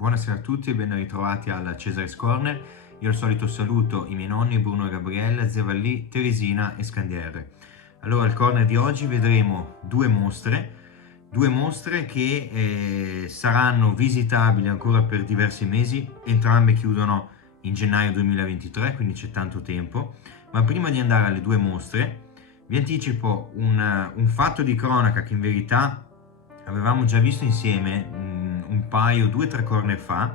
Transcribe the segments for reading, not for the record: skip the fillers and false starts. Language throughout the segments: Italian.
Buonasera a tutti e ben ritrovati al Cesare's Corner. Io al solito saluto i miei nonni Bruno e Gabriele, zia Vallì, Teresina e Scandiere. Allora, al corner di oggi vedremo due mostre che saranno visitabili ancora per diversi mesi. Entrambe chiudono in gennaio 2023, quindi c'è tanto tempo. Ma prima di andare alle due mostre, vi anticipo un fatto di cronaca che in verità avevamo già visto insieme un paio, 2-3 corner fa,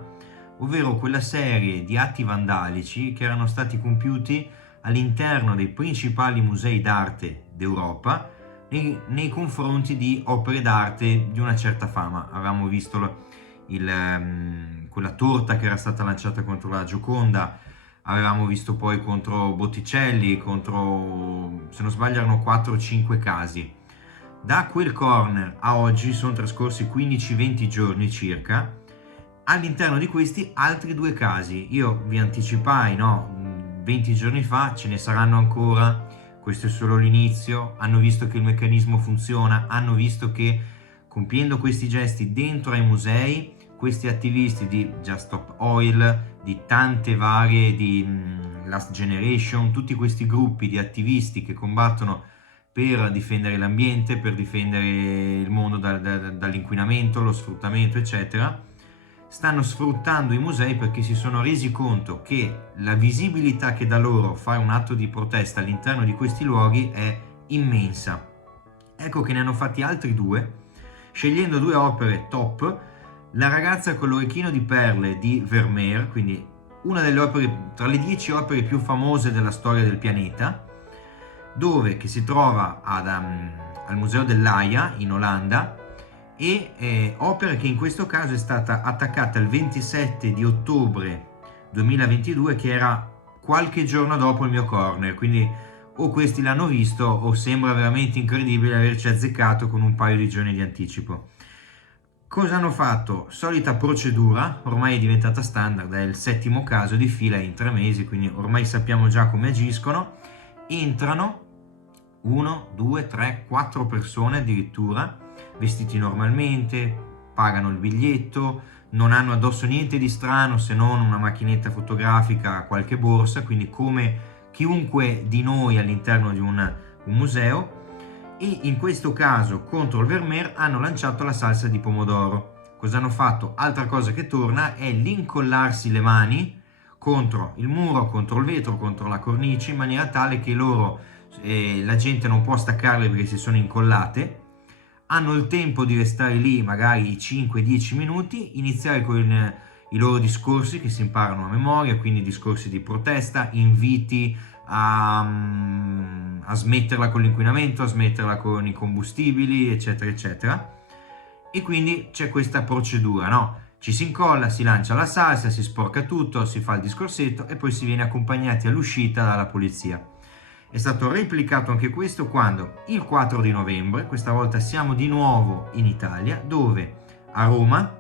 ovvero quella serie di atti vandalici che erano stati compiuti all'interno dei principali musei d'arte d'Europa nei confronti di opere d'arte di una certa fama. Avevamo visto quella torta che era stata lanciata contro la Gioconda, avevamo visto poi contro Botticelli, se non sbaglio erano 4-5 casi. Da quel corner a oggi sono trascorsi 15-20 giorni circa. All'interno di questi altri due casi. Io vi anticipai, 20 giorni fa ce ne saranno ancora. Questo è solo l'inizio. Hanno visto che il meccanismo funziona, hanno visto che compiendo questi gesti dentro ai musei, questi attivisti di Just Stop Oil, di tante varie, di Last Generation, tutti questi gruppi di attivisti che combattono per difendere l'ambiente, per difendere il mondo dall'inquinamento, lo sfruttamento, eccetera, stanno sfruttando i musei perché si sono resi conto che la visibilità che dà loro fare un atto di protesta all'interno di questi luoghi è immensa. Ecco che ne hanno fatti altri due, scegliendo due opere top. La ragazza con l'orecchino di perle di Vermeer, quindi una delle opere, tra le 10 opere più famose della storia del pianeta, che si trova al Museo dell'Haia in Olanda, e opera che in questo caso è stata attaccata il 27 di ottobre 2022, che era qualche giorno dopo il mio corner, quindi o questi l'hanno visto o sembra veramente incredibile averci azzeccato con un paio di giorni di anticipo. Cosa hanno fatto? Solita procedura, ormai è diventata standard, è il 7° caso di fila in 3 mesi, quindi ormai sappiamo già come agiscono. Entrano 1, 2, 3, 4 persone addirittura, vestiti normalmente, pagano il biglietto, non hanno addosso niente di strano se non una macchinetta fotografica, qualche borsa, quindi come chiunque di noi all'interno di un museo. E in questo caso contro il Vermeer hanno lanciato la salsa di pomodoro. Cosa hanno fatto? Altra cosa che torna è l'incollarsi le mani contro il muro, contro il vetro, contro la cornice, in maniera tale che la gente non può staccarle perché si sono incollate. Hanno il tempo di restare lì magari 5-10 minuti, iniziare con i loro discorsi che si imparano a memoria, quindi discorsi di protesta, inviti a smetterla con l'inquinamento, a smetterla con i combustibili, eccetera eccetera. E quindi c'è questa procedura, ci si incolla, si lancia la salsa, si sporca tutto, si fa il discorsetto e poi si viene accompagnati all'uscita dalla polizia. È stato replicato anche questo quando il 4 di novembre, questa volta siamo di nuovo in Italia, dove a Roma,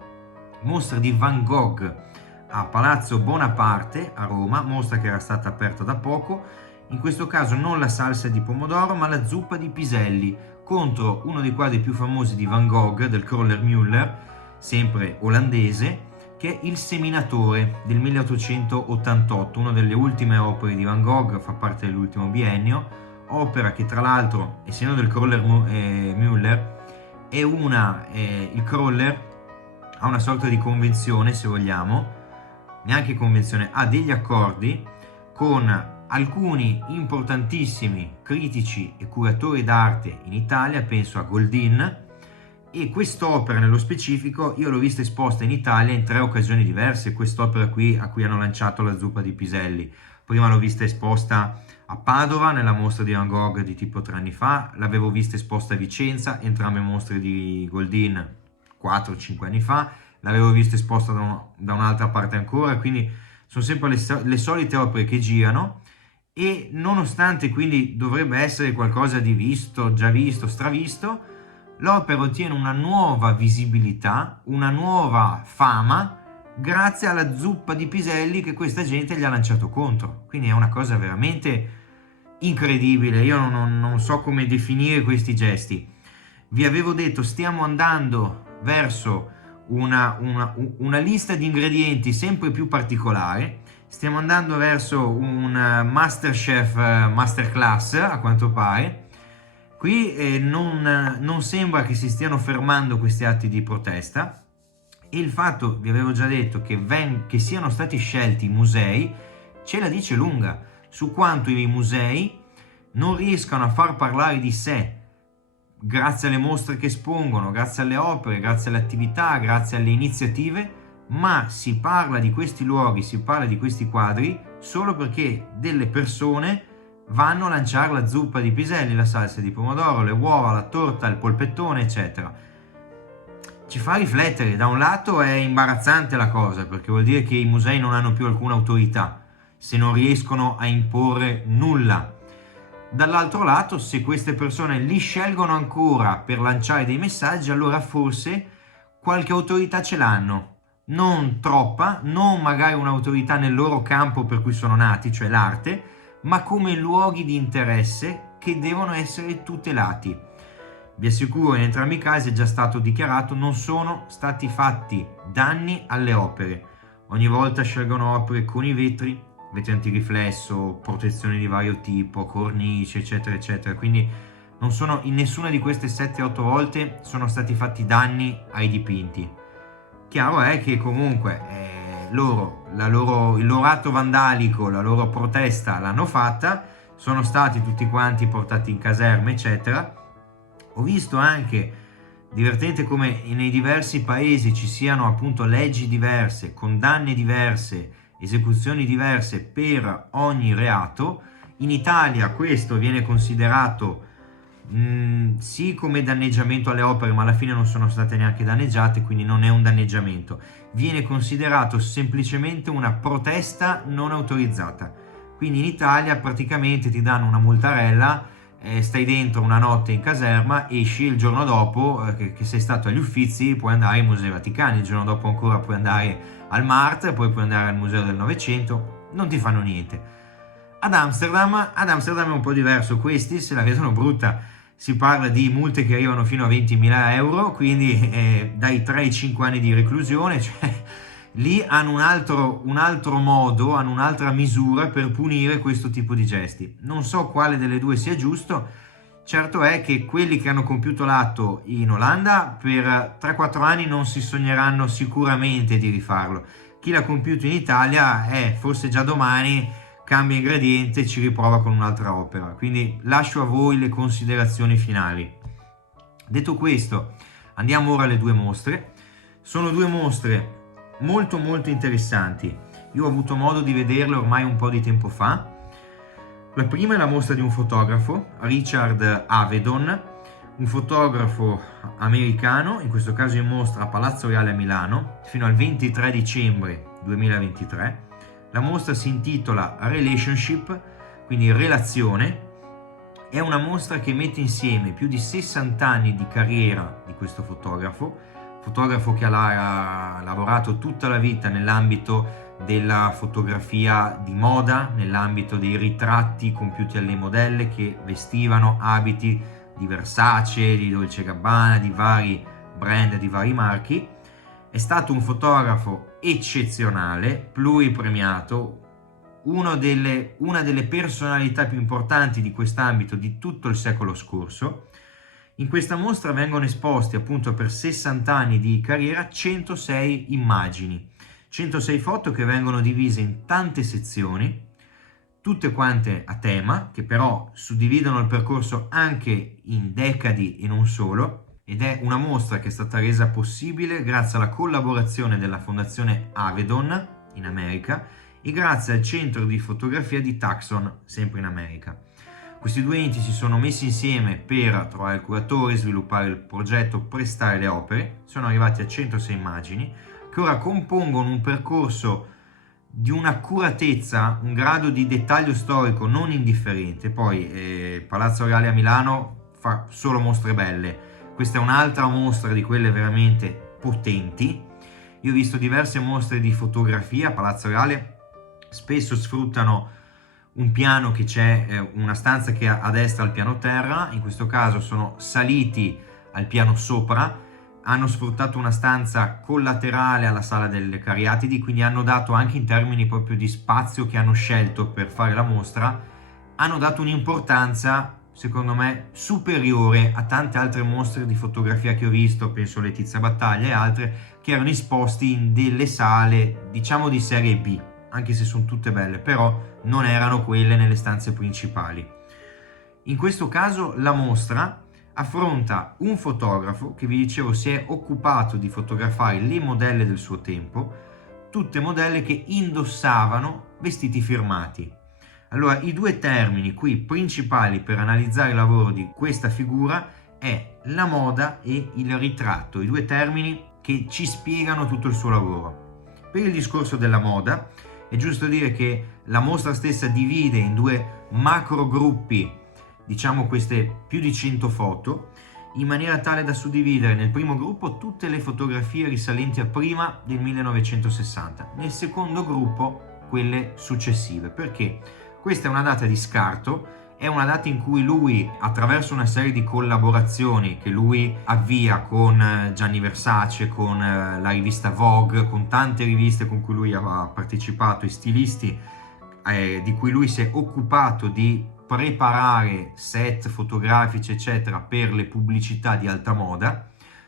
mostra di Van Gogh a Palazzo Bonaparte a Roma, mostra che era stata aperta da poco, in questo caso non la salsa di pomodoro ma la zuppa di piselli, contro uno dei quadri più famosi di Van Gogh, del Kroller Müller, sempre olandese, che è Il Seminatore del 1888, una delle ultime opere di Van Gogh, fa parte dell'ultimo biennio, opera che tra l'altro, essendo del Kroller Müller, il Kroller ha una sorta di convenzione, se vogliamo, neanche convenzione, ha degli accordi con alcuni importantissimi critici e curatori d'arte in Italia, penso a Goldin, e quest'opera nello specifico io l'ho vista esposta in Italia in 3 occasioni diverse, quest'opera qui a cui hanno lanciato la zuppa di piselli. Prima l'ho vista esposta a Padova nella mostra di Van Gogh di tipo 3 anni fa, l'avevo vista esposta a Vicenza, entrambe mostre di Goldin 4-5 anni fa, l'avevo vista esposta da un'altra parte ancora, quindi sono sempre le solite opere che girano. E nonostante quindi dovrebbe essere qualcosa di visto, già visto, stravisto, l'opera ottiene una nuova visibilità, una nuova fama, grazie alla zuppa di piselli che questa gente gli ha lanciato contro. Quindi è una cosa veramente incredibile, io non so come definire questi gesti. Vi avevo detto, stiamo andando verso una lista di ingredienti sempre più particolare. Stiamo andando verso un Masterchef Masterclass, a quanto pare. Qui non sembra che si stiano fermando questi atti di protesta. E il fatto, vi avevo già detto, che siano stati scelti i musei, ce la dice lunga su quanto i musei non riescano a far parlare di sé, grazie alle mostre che espongono, grazie alle opere, grazie alle attività, grazie alle iniziative, ma si parla di questi luoghi, si parla di questi quadri solo perché delle persone vanno a lanciare la zuppa di piselli, la salsa di pomodoro, le uova, la torta, il polpettone, eccetera. Ci fa riflettere. Da un lato è imbarazzante la cosa, perché vuol dire che i musei non hanno più alcuna autorità se non riescono a imporre nulla. Dall'altro lato, se queste persone li scelgono ancora per lanciare dei messaggi, allora forse qualche autorità ce l'hanno. Non troppa, non magari un'autorità nel loro campo per cui sono nati, cioè l'arte, ma come luoghi di interesse che devono essere tutelati. Vi assicuro, in entrambi i casi è già stato dichiarato, non sono stati fatti danni alle opere. Ogni volta scelgono opere con i vetri antiriflesso, protezioni di vario tipo, cornici, eccetera, eccetera. Quindi non sono, in nessuna di queste 7-8 volte sono stati fatti danni ai dipinti. Chiaro è che comunque il loro atto vandalico, la loro protesta l'hanno fatta, sono stati tutti quanti portati in caserme, eccetera. Ho visto anche, divertente come nei diversi paesi ci siano appunto leggi diverse, condanne diverse, esecuzioni diverse per ogni reato. In Italia questo viene considerato sì come danneggiamento alle opere, ma alla fine non sono state neanche danneggiate, quindi non è un danneggiamento. Viene considerato semplicemente una protesta non autorizzata. Quindi in Italia praticamente ti danno una multarella, stai dentro una notte in caserma, esci il giorno dopo che sei stato agli Uffizi, puoi andare ai Musei Vaticani, il giorno dopo ancora puoi andare al MART, poi puoi andare al Museo del Novecento, non ti fanno niente. Ad Amsterdam è un po' diverso, questi se la vedono brutta. Si parla di multe che arrivano fino a 20.000 euro, quindi dai 3 ai 5 anni di reclusione, cioè lì hanno un altro modo, hanno un'altra misura per punire questo tipo di gesti. Non so quale delle due sia giusto, certo è che quelli che hanno compiuto l'atto in Olanda per 3-4 anni non si sogneranno sicuramente di rifarlo. Chi l'ha compiuto in Italia, forse già domani cambia ingrediente e ci riprova con un'altra opera. Quindi lascio a voi le considerazioni finali. Detto questo, andiamo ora alle due mostre. Sono due mostre molto molto interessanti. Io ho avuto modo di vederle ormai un po' di tempo fa. La prima è la mostra di un fotografo, Richard Avedon, un fotografo americano, in questo caso in mostra a Palazzo Reale a Milano, fino al 23 dicembre 2023. La mostra si intitola Relationship, quindi relazione. È una mostra che mette insieme più di 60 anni di carriera di questo fotografo che ha lavorato tutta la vita nell'ambito della fotografia di moda, nell'ambito dei ritratti compiuti alle modelle che vestivano abiti di Versace, di Dolce & Gabbana, di vari brand, di vari marchi. È stato un fotografo eccezionale, pluripremiato, una delle personalità più importanti di quest'ambito di tutto il secolo scorso. In questa mostra vengono esposti appunto per 60 anni di carriera 106 immagini, 106 foto che vengono divise in tante sezioni, tutte quante a tema, che però suddividono il percorso anche in decadi e non solo. Ed è una mostra che è stata resa possibile grazie alla collaborazione della Fondazione Avedon in America e grazie al centro di fotografia di Tucson, sempre in America. Questi due enti si sono messi insieme per trovare il curatore, sviluppare il progetto, prestare le opere. Sono arrivati a 106 immagini che ora compongono un percorso di un'accuratezza, un grado di dettaglio storico non indifferente. Poi Palazzo Reale a Milano fa solo mostre belle. Questa è un'altra mostra di quelle veramente potenti. Io ho visto diverse mostre di fotografia a Palazzo Reale, spesso sfruttano un piano che c'è, una stanza che ha a destra il piano terra, in questo caso sono saliti al piano sopra, hanno sfruttato una stanza collaterale alla Sala delle Cariatidi, quindi hanno dato, anche in termini proprio di spazio che hanno scelto per fare la mostra, hanno dato un'importanza secondo me superiore a tante altre mostre di fotografia che ho visto, penso Letizia Battaglia e altre, che erano esposti in delle sale diciamo di serie B, anche se sono tutte belle, però non erano quelle nelle stanze principali. In questo caso la mostra affronta un fotografo che, vi dicevo, si è occupato di fotografare le modelle del suo tempo, tutte modelle che indossavano vestiti firmati. Allora, i due termini qui principali per analizzare il lavoro di questa figura è la moda e il ritratto, i due termini che ci spiegano tutto il suo lavoro. Per il discorso della moda è giusto dire che la mostra stessa divide in due macro gruppi, diciamo queste più di 100 foto, in maniera tale da suddividere nel primo gruppo tutte le fotografie risalenti a prima del 1960, nel secondo gruppo quelle successive. Perché? Questa è una data di scarto, è una data in cui lui, attraverso una serie di collaborazioni che lui avvia con Gianni Versace, con la rivista Vogue, con tante riviste con cui lui aveva partecipato, i stilisti di cui lui si è occupato di preparare set fotografici eccetera per le pubblicità di alta moda,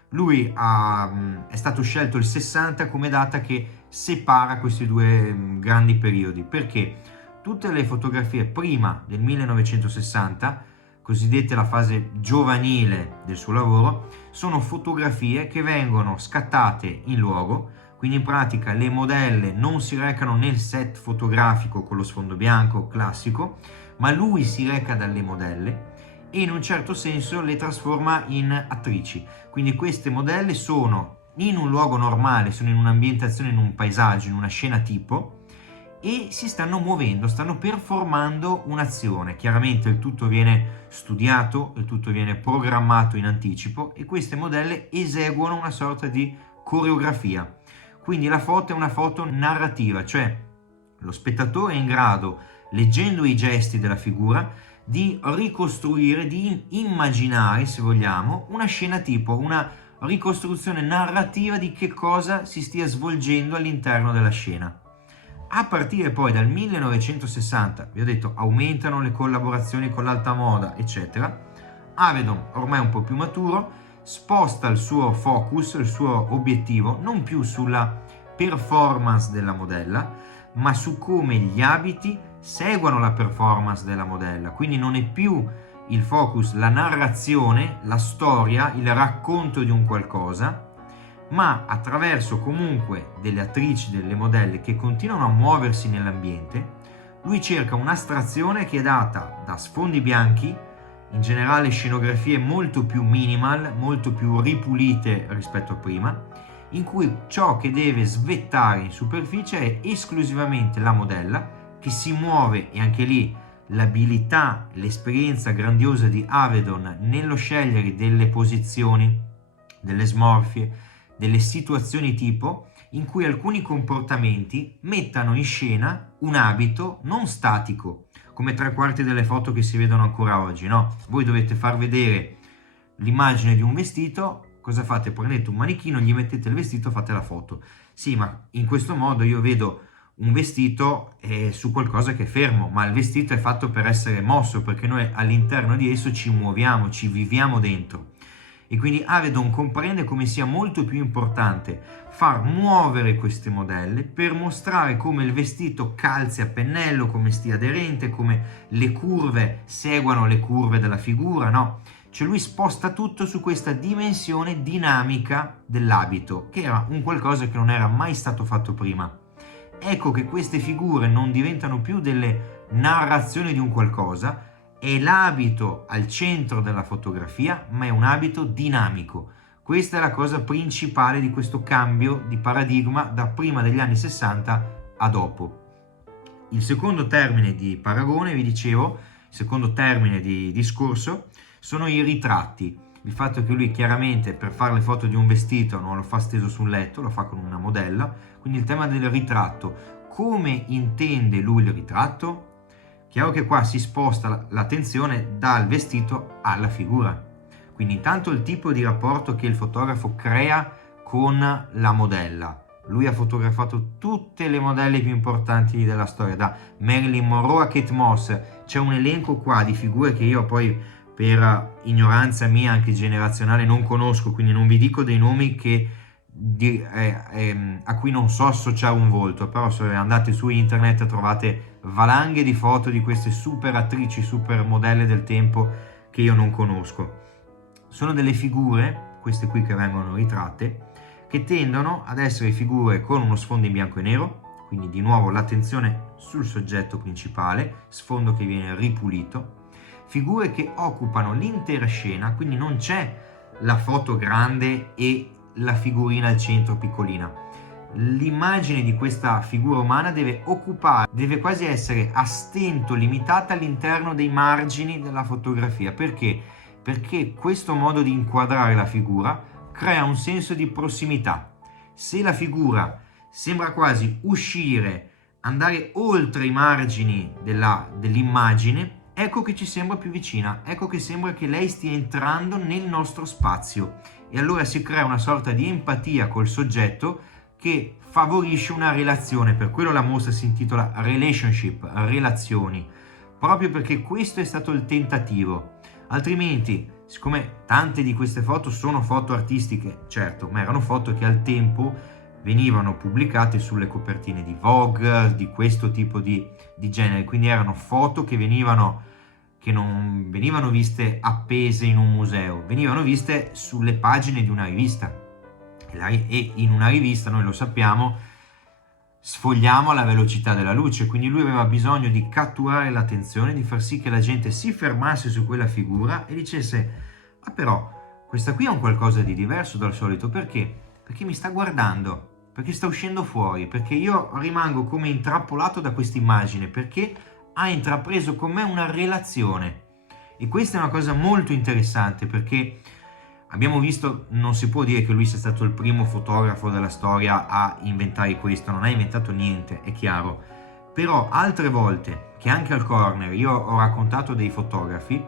lui è stato scelto il 60 come data che separa questi due grandi periodi, perché tutte le fotografie prima del 1960, cosiddette la fase giovanile del suo lavoro, sono fotografie che vengono scattate in luogo, quindi in pratica le modelle non si recano nel set fotografico con lo sfondo bianco classico, ma lui si reca dalle modelle e in un certo senso le trasforma in attrici. Quindi queste modelle sono in un luogo normale, sono in un'ambientazione, in un paesaggio, in una scena tipo, e si stanno muovendo, stanno performando un'azione. Chiaramente il tutto viene studiato, il tutto viene programmato in anticipo e queste modelle eseguono una sorta di coreografia. Quindi la foto è una foto narrativa, cioè lo spettatore è in grado, leggendo i gesti della figura, di ricostruire, di immaginare, se vogliamo, una scena tipo, una ricostruzione narrativa di che cosa si stia svolgendo all'interno della scena. A partire poi dal 1960, vi ho detto, aumentano le collaborazioni con l'alta moda, eccetera. Avedon, ormai un po' più maturo, sposta il suo focus, il suo obiettivo, non più sulla performance della modella, ma su come gli abiti seguono la performance della modella. Quindi non è più il focus la narrazione, la storia, il racconto di un qualcosa, ma attraverso comunque delle attrici, delle modelle che continuano a muoversi nell'ambiente, lui cerca un'astrazione che è data da sfondi bianchi, in generale scenografie molto più minimal, molto più ripulite rispetto a prima, in cui ciò che deve svettare in superficie è esclusivamente la modella che si muove, e anche lì l'abilità, l'esperienza grandiosa di Avedon nello scegliere delle posizioni, delle smorfie, delle situazioni tipo in cui alcuni comportamenti mettano in scena un abito non statico, come 3/4 delle foto che si vedono ancora oggi, no? Voi dovete far vedere l'immagine di un vestito, cosa fate? Prendete un manichino, gli mettete il vestito, fate la foto. Sì, ma in questo modo io vedo un vestito su qualcosa che è fermo, ma il vestito è fatto per essere mosso, perché noi all'interno di esso ci muoviamo, ci viviamo dentro. E quindi Avedon comprende come sia molto più importante far muovere queste modelle per mostrare come il vestito calzi a pennello, come stia aderente, come le curve seguano le curve della figura, no? Cioè lui sposta tutto su questa dimensione dinamica dell'abito, che era un qualcosa che non era mai stato fatto prima. Ecco che queste figure non diventano più delle narrazioni di un qualcosa, è l'abito al centro della fotografia, ma è un abito dinamico. Questa è la cosa principale di questo cambio di paradigma da prima degli anni 60 a dopo. Il secondo termine di paragone, vi dicevo, il secondo termine di discorso, sono i ritratti. Il fatto che lui chiaramente per fare le foto di un vestito non lo fa steso sul letto, lo fa con una modella, quindi il tema del ritratto. Come intende lui il ritratto? Chiaro che qua si sposta l'attenzione dal vestito alla figura. Quindi intanto il tipo di rapporto che il fotografo crea con la modella. Lui ha fotografato tutte le modelle più importanti della storia, da Marilyn Monroe a Kate Moss. C'è un elenco qua di figure che io poi, per ignoranza mia anche generazionale, non conosco, quindi non vi dico dei nomi a cui non so associare un volto, però se andate su internet trovate valanghe di foto di queste super attrici, super modelle del tempo che io non conosco. Sono delle figure, queste qui che vengono ritratte, che tendono ad essere figure con uno sfondo in bianco e nero, quindi di nuovo l'attenzione sul soggetto principale, sfondo che viene ripulito, figure che occupano l'intera scena, quindi non c'è la foto grande e la figurina al centro piccolina. L'immagine di questa figura umana deve quasi essere a stento limitata all'interno dei margini della fotografia. Perché? Perché questo modo di inquadrare la figura crea un senso di prossimità. Se la figura sembra quasi uscire, andare oltre i margini dell'immagine, ecco che ci sembra più vicina, ecco che sembra che lei stia entrando nel nostro spazio, e allora si crea una sorta di empatia col soggetto che favorisce una relazione. Per quello la mostra si intitola Relationship, relazioni, proprio perché questo è stato il tentativo. Altrimenti, siccome tante di queste foto sono foto artistiche, certo, ma erano foto che al tempo venivano pubblicate sulle copertine di Vogue, di questo tipo di genere, quindi erano foto che non venivano viste appese in un museo, venivano viste sulle pagine di una rivista, e in una rivista, noi lo sappiamo, sfogliamo alla velocità della luce, quindi lui aveva bisogno di catturare l'attenzione, di far sì che la gente si fermasse su quella figura e dicesse: ah, però questa qui è un qualcosa di diverso dal solito. Perché? Perché mi sta guardando, perché sta uscendo fuori, perché io rimango come intrappolato da questa immagine, perché ha intrapreso con me una relazione. E questa è una cosa molto interessante, perché abbiamo visto, non si può dire che lui sia stato il primo fotografo della storia a inventare questo, non ha inventato niente, è chiaro. Però altre volte, che anche al corner io ho raccontato dei fotografi,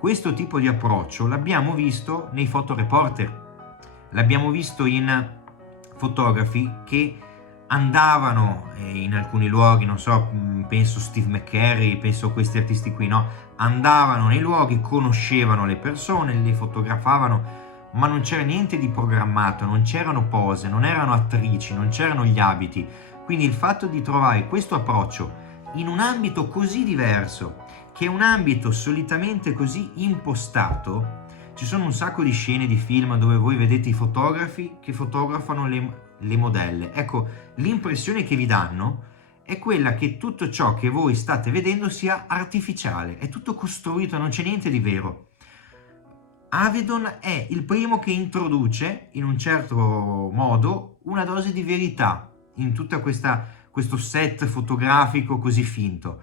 questo tipo di approccio l'abbiamo visto nei fotoreporter, l'abbiamo visto in fotografi che andavano in alcuni luoghi, non so, penso Steve McCurry, penso a questi artisti qui, no? Andavano nei luoghi, conoscevano le persone, le fotografavano, ma non c'era niente di programmato, non c'erano pose, non erano attrici, non c'erano gli abiti. Quindi il fatto di trovare questo approccio in un ambito così diverso, che è un ambito solitamente così impostato, ci sono un sacco di scene di film dove voi vedete i fotografi che fotografano le modelle. Ecco, l'impressione che vi danno è quella che tutto ciò che voi state vedendo sia artificiale, è tutto costruito, non c'è niente di vero. Avedon è il primo che introduce, in un certo modo, una dose di verità in tutta questo set fotografico così finto.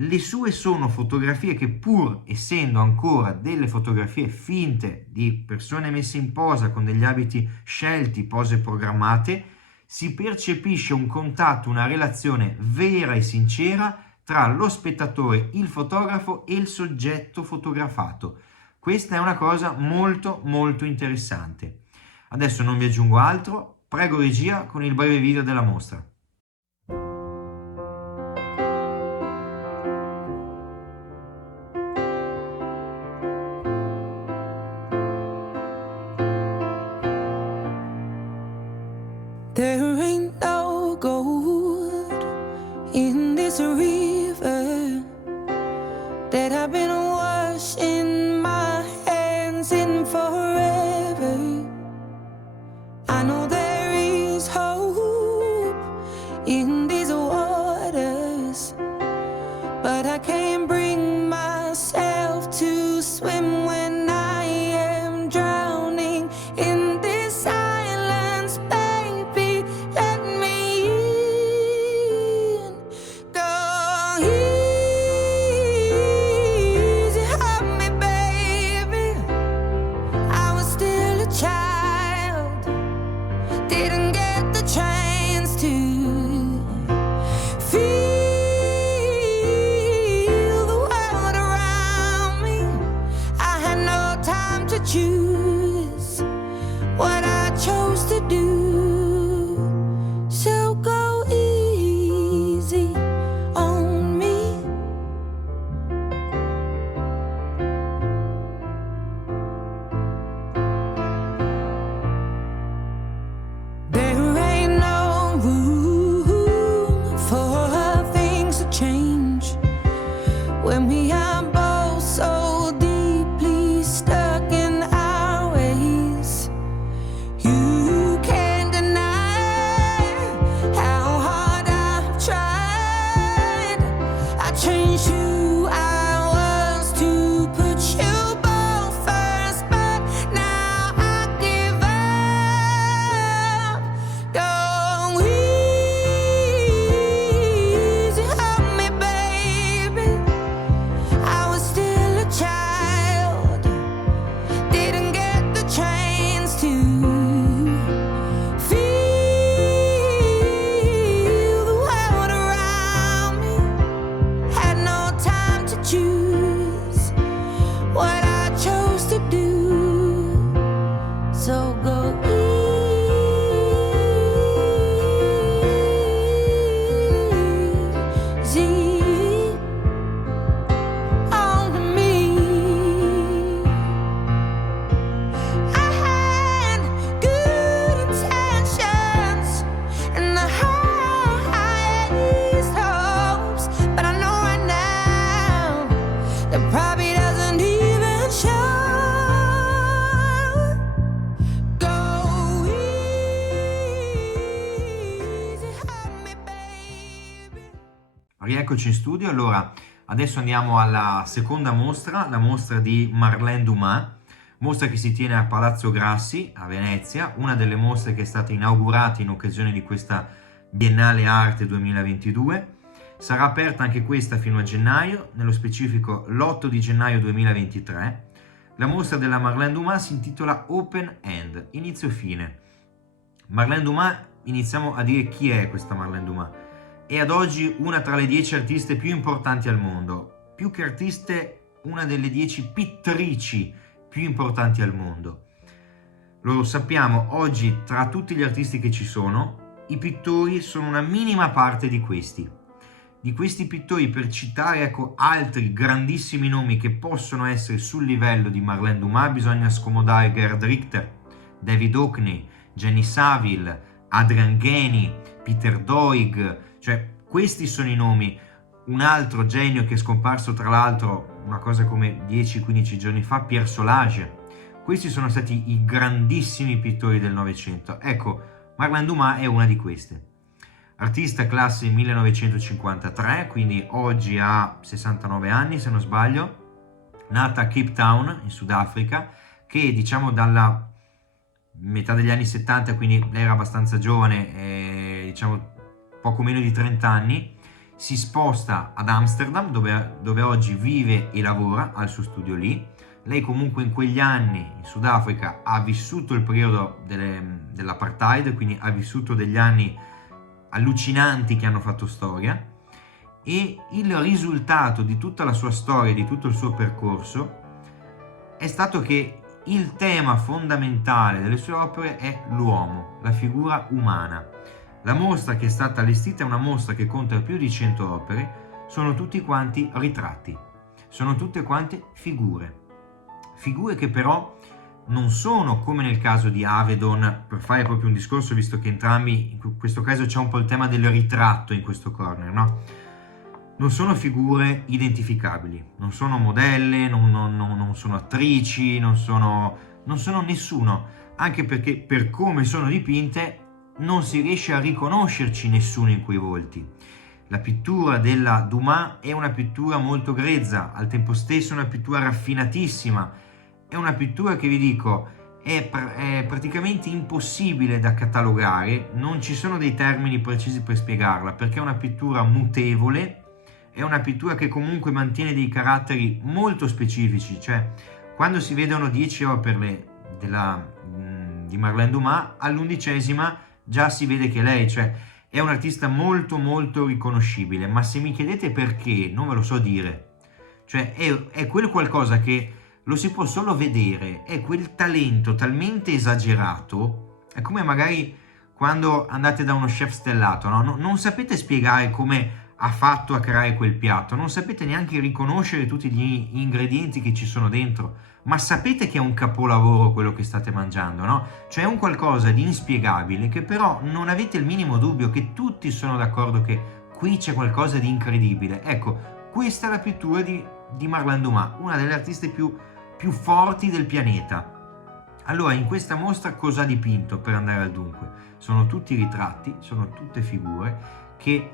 Le sue sono fotografie che, pur essendo ancora delle fotografie finte di persone messe in posa con degli abiti scelti, pose programmate, si percepisce un contatto, una relazione vera e sincera tra lo spettatore, il fotografo e il soggetto fotografato. Questa è una cosa molto molto interessante. Adesso non vi aggiungo altro, prego regia con il breve video della mostra. There ain't no gold in this river that I've been washing my hands in forever. I know there is hope Rieccoci in studio. Allora, adesso andiamo alla seconda mostra, la mostra di Marlene Dumas, mostra che si tiene a Palazzo Grassi a Venezia, una delle mostre che è stata inaugurata in occasione di questa Biennale Arte 2022. Sarà aperta anche questa fino a gennaio, nello specifico l'8 di gennaio 2023. La mostra della Marlene Dumas si intitola Open End, inizio-fine. Marlene Dumas, iniziamo a dire chi è questa Marlene Dumas. È ad oggi una tra le 10 artiste più importanti al mondo, più che artiste una delle 10 pittrici più importanti al mondo. Lo sappiamo, oggi tra tutti gli artisti che ci sono, i pittori sono una minima parte di questi. Di questi pittori, per citare altri grandissimi nomi che possono essere sul livello di Marlene Dumas, bisogna scomodare Gerhard Richter, David Hockney, Jenny Saville, Adrian Gheni, Peter Doig, cioè questi sono i nomi. Un altro genio che è scomparso tra l'altro una cosa come 10-15 giorni fa, Pierre Solage. Questi sono stati i grandissimi pittori del Novecento. Ecco, Marlene Dumas è una di queste. Artista classe 1953, quindi oggi ha 69 anni se non sbaglio, nata a Cape Town in Sudafrica, che diciamo dalla metà degli anni 70, quindi lei era abbastanza giovane, diciamo poco meno di 30 anni, si sposta ad Amsterdam dove oggi vive e lavora al suo studio lì. Lei comunque in quegli anni in Sudafrica ha vissuto il periodo dell'apartheid, quindi ha vissuto degli anni allucinanti che hanno fatto storia, e il risultato di tutta la sua storia, di tutto il suo percorso, è stato che il tema fondamentale delle sue opere è l'uomo, la figura umana. La mostra che è stata allestita è una mostra che conta più di 100 opere, sono tutti quanti ritratti, sono tutte quante figure che però non sono come nel caso di Avedon, per fare proprio un discorso, visto che entrambi, in questo caso c'è un po' il tema del ritratto in questo corner, no? Non sono figure identificabili, non sono modelle, non sono attrici, non sono nessuno, anche perché per come sono dipinte non si riesce a riconoscerci nessuno in quei volti. La pittura della Dumas è una pittura molto grezza, al tempo stesso una pittura raffinatissima, è una pittura che vi dico è praticamente impossibile da catalogare, non ci sono dei termini precisi per spiegarla, perché è una pittura mutevole, è una pittura che comunque mantiene dei caratteri molto specifici, cioè quando si vedono 10 opere di Marlene Dumas, all'11ª già si vede che lei, cioè, è un artista molto molto riconoscibile, ma se mi chiedete perché, non ve lo so dire. Cioè è quel qualcosa che lo si può solo vedere, è quel talento talmente esagerato, è come magari quando andate da uno chef stellato, no? Non sapete spiegare come ha fatto a creare quel piatto, non sapete neanche riconoscere tutti gli ingredienti che ci sono dentro, ma sapete che è un capolavoro quello che state mangiando, no? Cioè è un qualcosa di inspiegabile che però non avete il minimo dubbio che tutti sono d'accordo che qui c'è qualcosa di incredibile. Ecco, questa è la pittura di Marlene Dumas, una delle artiste più forti del pianeta. Allora, in questa mostra cosa ha dipinto, per andare al dunque? Sono tutti ritratti, sono tutte figure che,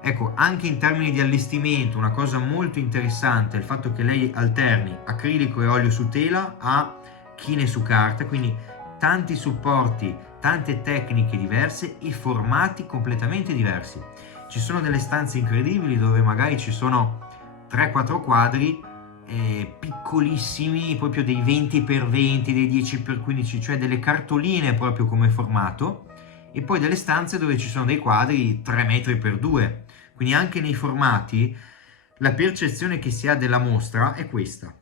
ecco, anche in termini di allestimento, una cosa molto interessante è il fatto che lei alterni acrilico e olio su tela a chine su carta, quindi tanti supporti, tante tecniche diverse e formati completamente diversi. Ci sono delle stanze incredibili dove magari ci sono 3-4 quadri piccolissimi, proprio dei 20x20, dei 10x15, cioè delle cartoline proprio come formato, e poi delle stanze dove ci sono dei quadri 3 m x 2. Quindi anche nei formati la percezione che si ha della mostra è questa: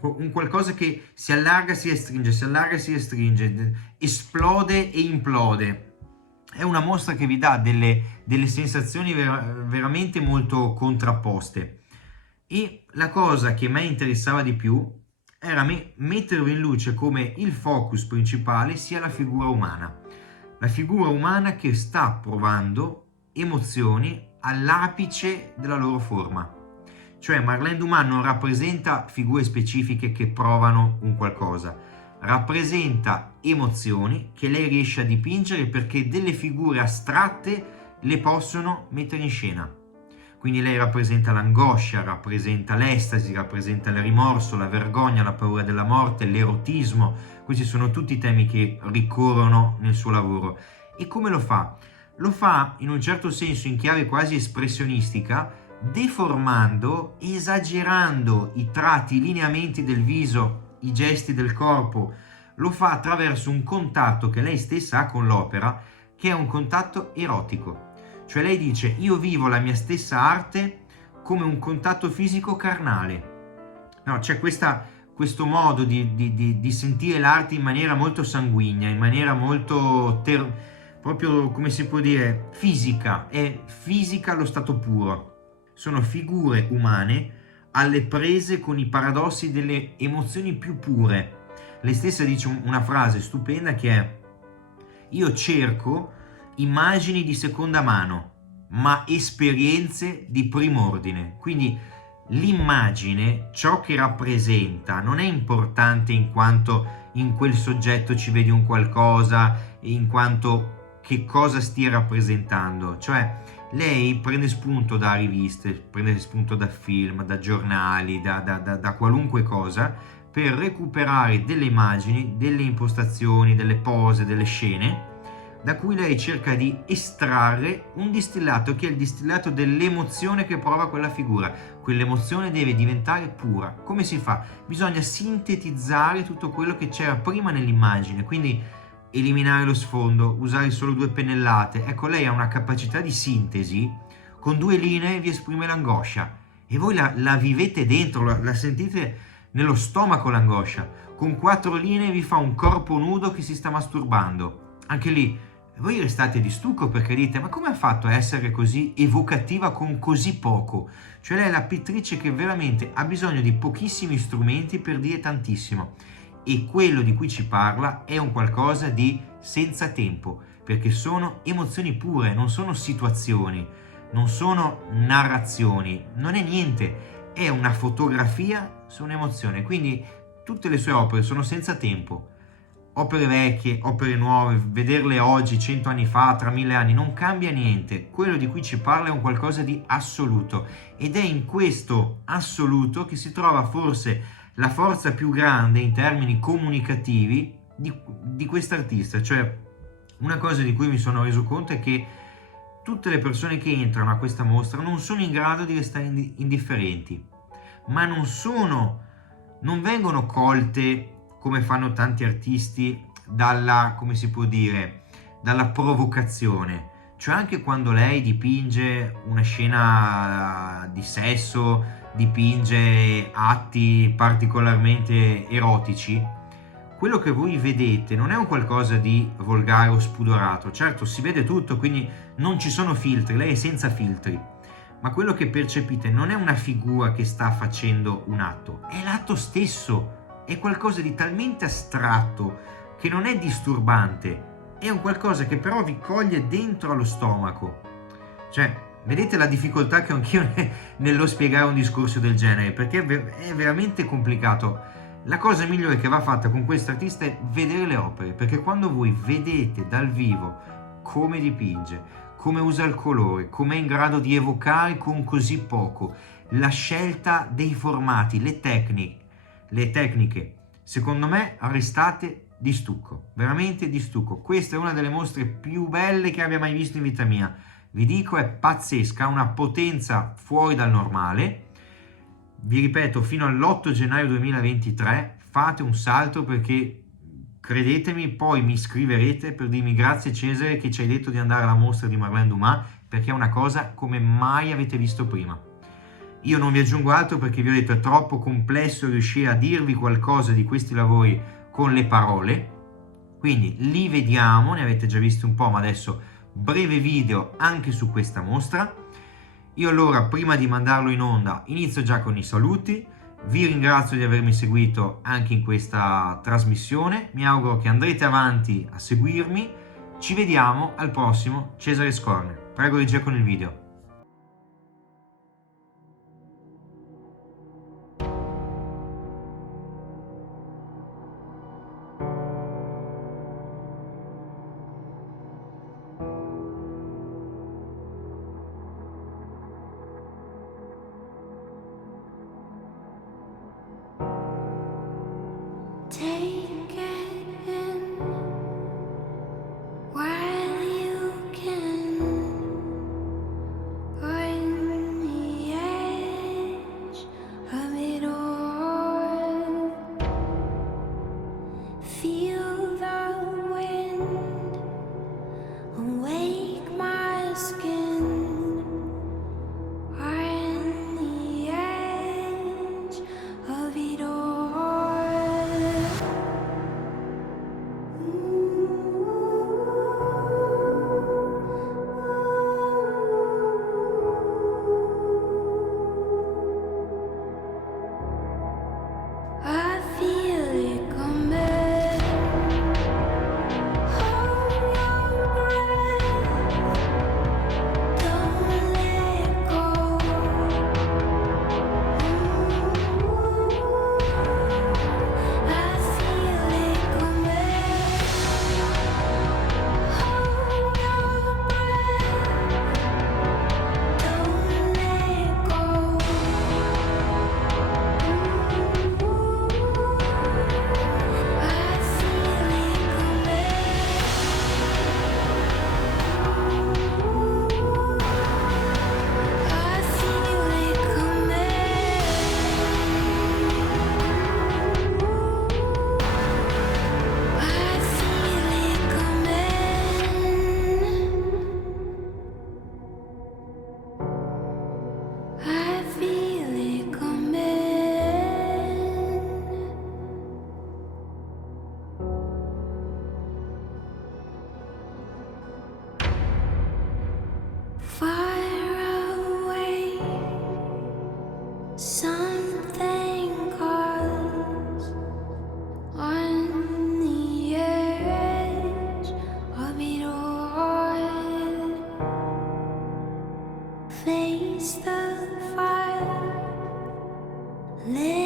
un qualcosa che si allarga, si restringe, si allarga, si restringe, esplode e implode. È una mostra che vi dà delle sensazioni veramente molto contrapposte. E la cosa che a me interessava di più era mettervi in luce come il focus principale sia la figura umana che sta provando emozioni all'apice della loro forma. Cioè Marlene Dumas non rappresenta figure specifiche che provano un qualcosa, rappresenta emozioni che lei riesce a dipingere perché delle figure astratte le possono mettere in scena. Quindi lei rappresenta l'angoscia, rappresenta l'estasi, rappresenta il rimorso, la vergogna, la paura della morte, l'erotismo. Questi sono tutti temi che ricorrono nel suo lavoro. E come lo fa? Lo fa in un certo senso in chiave quasi espressionistica, deformando, esagerando i tratti, i lineamenti del viso, i gesti del corpo. Lo fa attraverso un contatto che lei stessa ha con l'opera, che è un contatto erotico. Cioè lei dice: io vivo la mia stessa arte come un contatto fisico carnale. No, c'è questo modo di sentire l'arte in maniera molto sanguigna, in maniera molto proprio, come si può dire, fisica. È fisica allo stato puro. Sono figure umane alle prese con i paradossi delle emozioni più pure. Lei stessa dice una frase stupenda che è: io cerco immagini di seconda mano, ma esperienze di primo ordine. Quindi l'immagine, ciò che rappresenta, non è importante in quanto in quel soggetto ci vedi un qualcosa, in quanto che cosa stia rappresentando. Cioè, lei prende spunto da riviste, prende spunto da film, da giornali, da qualunque cosa, per recuperare delle immagini, delle impostazioni, delle pose, delle scene, da cui lei cerca di estrarre un distillato che è il distillato dell'emozione che prova quella figura. Quell'emozione deve diventare pura. Come si fa? Bisogna sintetizzare tutto quello che c'era prima nell'immagine, quindi eliminare lo sfondo, usare solo 2 pennellate. Ecco, lei ha una capacità di sintesi, con 2 linee vi esprime l'angoscia e voi la vivete dentro, la sentite nello stomaco l'angoscia. Con 4 linee vi fa un corpo nudo che si sta masturbando. Anche lì voi restate di stucco perché dite: ma come ha fatto a essere così evocativa con così poco? Cioè lei è la pittrice che veramente ha bisogno di pochissimi strumenti per dire tantissimo, e quello di cui ci parla è un qualcosa di senza tempo, perché sono emozioni pure, non sono situazioni, non sono narrazioni, non è niente, è una fotografia su un'emozione. Quindi tutte le sue opere sono senza tempo. Opere vecchie, opere nuove, vederle oggi, 100 anni fa, tra 1000 anni, non cambia niente. Quello di cui ci parla è un qualcosa di assoluto, ed è in questo assoluto che si trova forse la forza più grande in termini comunicativi di quest'artista. Cioè, una cosa di cui mi sono reso conto è che tutte le persone che entrano a questa mostra non sono in grado di restare indifferenti, ma non vengono colte, come fanno tanti artisti, dalla, come si può dire, dalla provocazione. Cioè, anche quando lei dipinge una scena di sesso, dipinge atti particolarmente erotici, quello che voi vedete non è un qualcosa di volgare o spudorato. Certo, si vede tutto, quindi non ci sono filtri, lei è senza filtri. Ma quello che percepite non è una figura che sta facendo un atto, è l'atto stesso. È qualcosa di talmente astratto che non è disturbante, è un qualcosa che però vi coglie dentro allo stomaco. Cioè, vedete la difficoltà che ho anch'io nello spiegare un discorso del genere, perché è veramente complicato. La cosa migliore che va fatta con questo artista è vedere le opere, perché quando voi vedete dal vivo come dipinge, come usa il colore, come è in grado di evocare con così poco, la scelta dei formati, le tecniche, secondo me restate di stucco, veramente di stucco. Questa è una delle mostre più belle che abbia mai visto in vita mia. Vi dico, è pazzesca, ha una potenza fuori dal normale. Vi ripeto, fino all'8 gennaio 2023 fate un salto, perché credetemi, poi mi scriverete per dirmi: grazie Cesare che ci hai detto di andare alla mostra di Marlene Dumas, perché è una cosa come mai avete visto prima. Io non vi aggiungo altro, perché vi ho detto è troppo complesso riuscire a dirvi qualcosa di questi lavori con le parole. Quindi li vediamo, ne avete già visto un po', ma adesso breve video anche su questa mostra. Io allora, prima di mandarlo in onda, inizio già con i saluti. Vi ringrazio di avermi seguito anche in questa trasmissione, mi auguro che andrete avanti a seguirmi. Ci vediamo al prossimo Cesare's Corner. Prego regia con il video. face the fire. Let